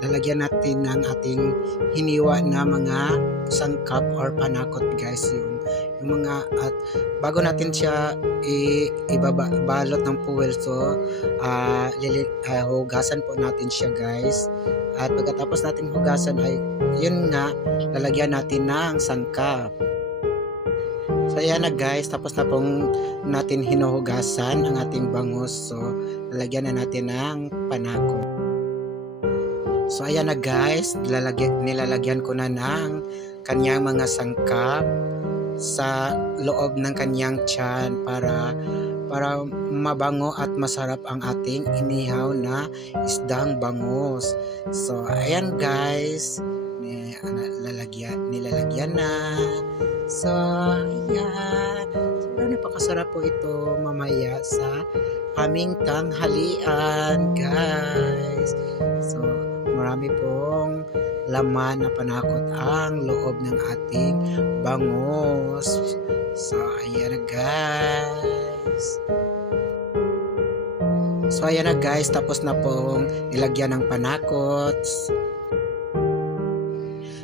lalagyan natin ng ating hiniwa na mga sangkap or panakot guys, yung mga, at bago natin siya ibabalot ng fuel, so hugasan po natin siya guys, at pagkatapos natin hugasan ay yun nga, lalagyan natin ng sangkap. So ayan na guys, tapos na pong natin hinuhugasan ang ating bangus, so lalagyan na natin ng panakot. So ayan na guys, nilalagyan ko na ng kanyang mga sangkap sa loob ng kanyang tiyan para mabango at masarap ang ating inihaw na isdang bangus. So ayan guys, nilalagyan na. So ayan, sobrang napakasarap po ito mamaya sa aming tanghalian guys. So marami pong laman na panakot ang loob ng ating bangus. So ayan na guys. So ayan na guys, tapos na pong nilagyan ng panakot.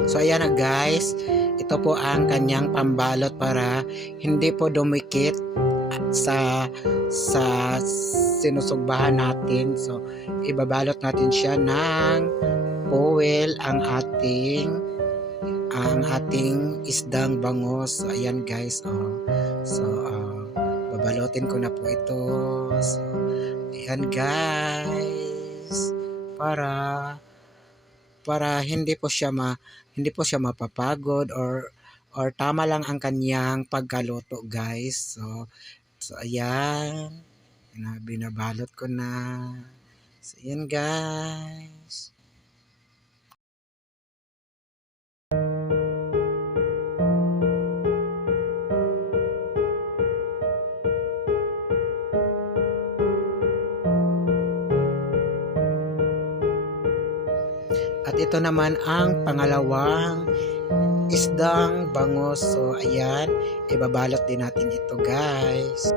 So ayan na guys, ito po ang kanyang pambalot para hindi po dumikit sa sinusugbahan natin. So ibabalot natin siya ng foil ang ating isdang bangus. So ayan guys, babalotin ko na po ito. So ayan guys, para hindi po siya mapapagod, or tama lang ang kanyang pagkaluto guys. So ayan, binabalot ko na. So ayan guys. At ito naman ang pangalawang isdang bangus. So ayan, ibabalot din natin ito guys.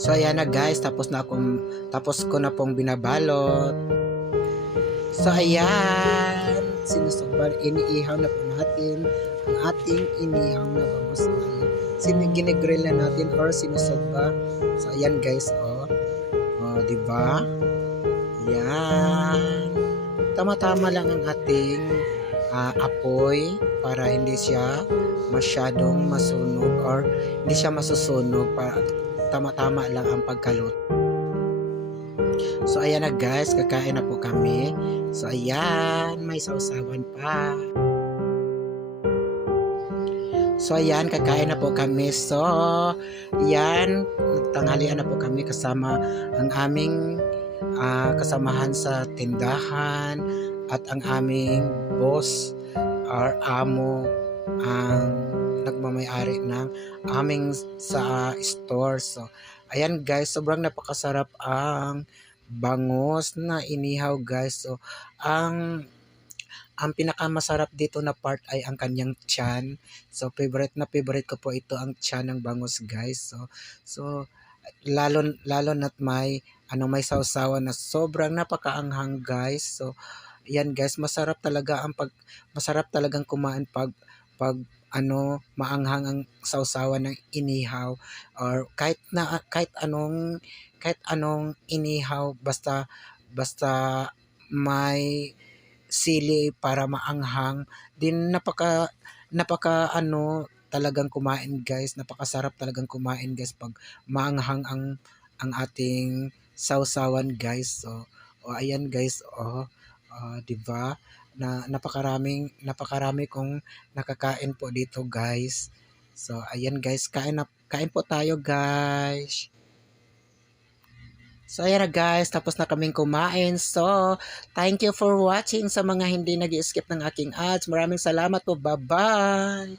So ayan na guys, tapos ko na pong binabalot. So ayan, iniihaw na po natin ang ating inihaw na bangus. So ayan, ginigrill na natin or sinusugba. So ayan guys, di ba? Ayan. Tama-tama lang ang ating apoy para hindi siya masyadong masunog or hindi siya masusunog, para tama-tama lang ang pagkaluto. So ayan na guys, kakain na po kami. So ayan, may sausawan pa. So ayan, kakain na po kami. So ayan, tanghalian na po kami kasama ang aming kasamahan sa tindahan at ang aming boss or amo, ang nagmamay-ari ng aming sa store. So ayan guys, sobrang napakasarap ang bangus na inihaw guys. So ang pinakamasarap dito na part ay ang kanyang tiyan. So favorite ko po ito, ang tiyan ng bangus guys. So lalo na't may sausawan na sobrang napakaanghang guys. So yan guys, masarap talagang kumain pag maanghang ang sausawan ng inihaw, or kahit anong inihaw, basta may sili para maanghang din, talagang kumain guys, napakasarap talagang kumain guys pag maanghang ang ating sausawan guys. So ayan guys, di ba, na napakarami kong nakakain po dito guys. So ayan guys, kain po tayo guys. So ayan na guys, tapos na kaming kumain. So, thank you for watching sa mga hindi nag-skip ng aking ads. Maraming salamat po. Bye-bye!